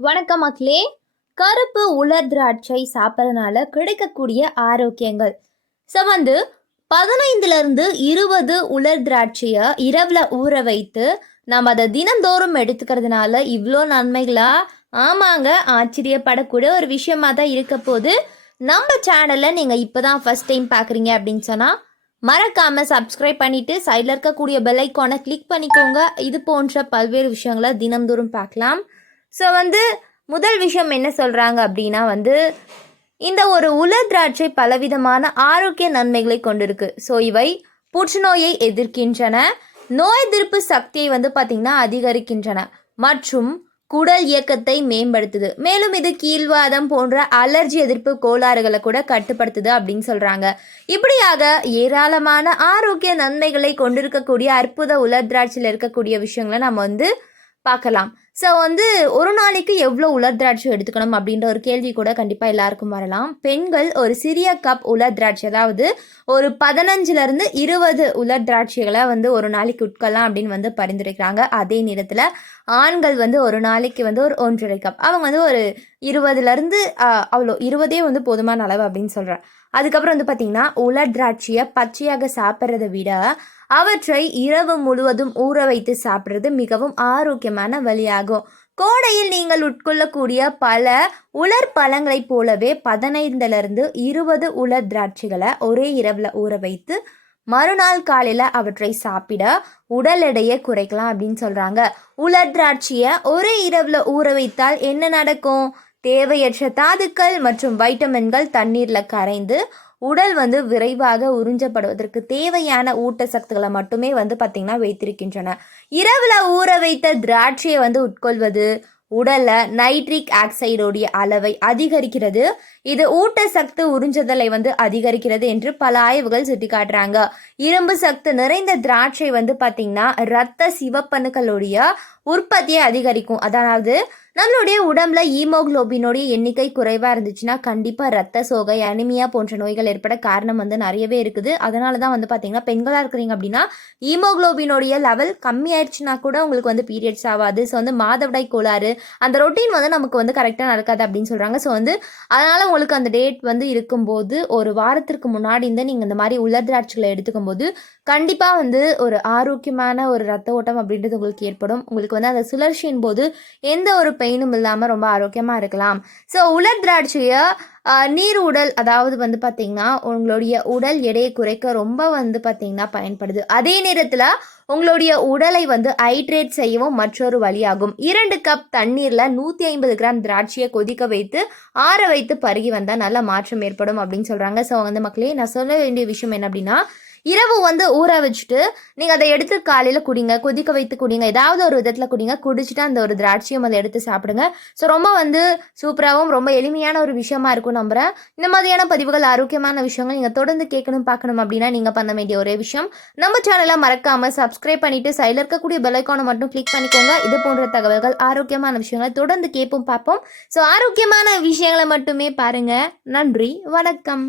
வணக்கம் மக்களே. கருப்பு உலர் திராட்சை சாப்பிட்றதுனால கிடைக்கக்கூடிய ஆரோக்கியங்கள். ஸோ 15லேருந்து 20 உலர் திராட்சையை இரவில் ஊற வைத்து நம்ம அதை தினந்தோறும் எடுத்துக்கிறதுனால இவ்வளோ நன்மைகளா? ஆமாங்க, ஆச்சரியப்படக்கூடிய ஒரு விஷயமா தான் இருக்க போது. நம்ம சேனலை நீங்கள் இப்போ தான் ஃபஸ்ட் டைம் பார்க்குறீங்க அப்படின்னு சொன்னால் மறக்காமல் சப்ஸ்கிரைப் பண்ணிவிட்டு சைடில் இருக்கக்கூடிய பெல் ஐக்கானை கிளிக் பண்ணிக்கோங்க. இது போன்ற பல்வேறு விஷயங்களை தினந்தோறும் பார்க்கலாம். ஸோ முதல் விஷயம் என்ன சொல்கிறாங்க அப்படின்னா இந்த ஒரு உலர் திராட்சை பலவிதமான ஆரோக்கிய நன்மைகளை கொண்டிருக்கு. ஸோ இவை புற்றுநோயை எதிர்க்கின்றன, நோய் எதிர்ப்பு சக்தியை பார்த்திங்கன்னா அதிகரிக்கின்றன மற்றும் குடல் இயக்கத்தை மேம்படுத்துது. மேலும் இது கீழ்வாதம் போன்ற அலர்ஜி எதிர்ப்பு கோளாறுகளை கூட கட்டுப்படுத்துது அப்படின்னு சொல்கிறாங்க. இப்படியாக ஏராளமான ஆரோக்கிய நன்மைகளை கொண்டிருக்கக்கூடிய அற்புத உலர் திராட்சையில் இருக்கக்கூடிய விஷயங்களை நம்ம பார்க்கலாம். ஸோ ஒரு நாளைக்கு எவ்வளோ உலர் திராட்சை எடுத்துக்கணும் அப்படின்ற ஒரு கேள்வி கூட கண்டிப்பாக எல்லாருக்கும் வரலாம். பெண்கள் ஒரு சிறிய கப் உலர் திராட்சை, அதாவது ஒரு 15லேருந்து 20 உலர் திராட்சைகளை ஒரு நாளைக்கு உட்கொள்ளலாம் அப்படின்னு பரிந்துரைக்கிறாங்க. அதே நேரத்தில் ஆண்கள் ஒரு நாளைக்கு ஒரு 1.5 கப், அவங்க ஒரு 20லேருந்து அவ்வளோ 20 போதுமான அளவு அப்படின்னு சொல்கிறேன். அதுக்கப்புறம் பார்த்திங்கன்னா உலர் திராட்சையை பச்சையாக சாப்பிட்றதை விட அவற்றை இரவு முழுவதும் ஊற வைத்து சாப்பிட்றது மிகவும் ஆரோக்கியமான வழியாகும். கோடையில் நீங்கள் உட்கொள்ளக்கூடிய பல உலர் பழங்களைப் போலவே 15லேருந்து 20 உலர் திராட்சைகளை ஒரே இரவில் ஊற வைத்து மறுநாள் காலையில் அவற்றை சாப்பிட உடல் எடையை குறைக்கலாம் அப்படின்னு சொல்கிறாங்க. உலர் திராட்சையை ஒரே இரவில் ஊற வைத்தால் என்ன நடக்கும்? தேவையற்ற தாதுக்கள் மற்றும் வைட்டமின்கள் தண்ணீரில் கரைந்து உடல் விரைவாக உறிஞ்சப்படுவதற்கு தேவையான ஊட்டச்சத்துக்களை மட்டுமே பார்த்திங்கன்னா வைத்திருக்கின்றன. இரவில் ஊற வைத்த திராட்சையை உட்கொள்வது உடலில் நைட்ரிக் ஆக்சைடோடைய அளவை அதிகரிக்கிறது. இது ஊட்டச்சத்து உறிஞ்சுதலை அதிகரிக்கிறது என்று பல ஆய்வுகள் சுட்டி காட்டுறாங்க. இரும்பு சத்து நிறைந்த திராட்சை பார்த்திங்கன்னா இரத்த சிவப்பணுக்களுடைய உற்பத்தியை அதிகரிக்கும். அதாவது நம்மளுடைய உடம்புல ஈமோக்ளோபினோடைய எண்ணிக்கை குறைவாக இருந்துச்சுன்னா கண்டிப்பாக ரத்த சோகை, அனிமியா போன்ற நோய்கள் ஏற்பட காரணம் நிறையவே இருக்குது. அதனால தான் பார்த்தீங்கன்னா பெண்களாக இருக்கிறீங்க அப்படின்னா ஈமோக்ளோபினோடைய லெவல் கம்மி ஆயிடுச்சுன்னா கூட உங்களுக்கு பீரியட்ஸ் ஆகாது. ஸோ மாதவிடாய் கோளாறு, அந்த ரொட்டீன் நமக்கு கரெக்டாக நடக்காது அப்படின்னு சொல்கிறாங்க. ஸோ அதனால் உங்களுக்கு அந்த டேட் இருக்கும்போது ஒரு வாரத்திற்கு முன்னாடி நீங்கள் இந்த மாதிரி உலர் திராட்சைகளை எடுத்துக்கும் போது கண்டிப்பாக ஒரு ஆரோக்கியமான ஒரு ரத்த ஓட்டம் அப்படின்றது உங்களுக்கு ஏற்படும். உங்களுக்கு அந்த சுழற்சியின் போது எந்த ஒரு பெயினும் இல்லாமல் ரொம்ப ஆரோக்கியமாக இருக்கலாம். ஸோ உலர் திராட்சையை நீர் உடல், அதாவது பார்த்திங்கன்னா உங்களுடைய உடல் எடையை குறைக்க ரொம்ப பார்த்திங்கன்னா பயன்படுது. அதே நேரத்தில் உங்களுடைய உடலை ஹைட்ரேட் செய்யவும் மற்றொரு வழியாகும். 2 கப் தண்ணீரில் 150 கிராம் திராட்சையை கொதிக்க வைத்து ஆற வைத்து பருகி வந்தால் நல்ல மாற்றம் ஏற்படும் அப்படின்னு சொல்கிறாங்க. ஸோ மக்களே, நான் சொல்ல வேண்டிய விஷயம் என்ன அப்படின்னா, இரவு ஊற வச்சுட்டு நீங்கள் அதை எடுத்து காலையில் குடிங்க, கொதிக்க வைத்து குடிங்க, ஏதாவது ஒரு விதத்தில் குடிங்க. குடிச்சிட்டு அந்த ஒரு திராட்சையும் அதை எடுத்து சாப்பிடுங்க. ஸோ ரொம்ப சூப்பராகவும் ரொம்ப எளிமையான ஒரு விஷயமா இருக்கும் நம்புகிறேன். இந்த மாதிரியான பதிவுகள், ஆரோக்கியமான விஷயங்கள் நீங்கள் தொடர்ந்து கேட்கணும் பார்க்கணும் அப்படின்னா நீங்கள் பண்ண வேண்டிய ஒரே விஷயம், நம்ம சேனலை மறக்காமல் சப்ஸ்கிரைப் பண்ணிவிட்டு சைடில் இருக்கக்கூடிய பெல் ஐக்கானை மட்டும் கிளிக் பண்ணிக்கோங்க. இது போன்ற தகவல்கள், ஆரோக்கியமான விஷயங்களை தொடர்ந்து கேட்போம் பார்ப்போம். ஸோ ஆரோக்கியமான விஷயங்களை மட்டுமே பாருங்கள். நன்றி, வணக்கம்.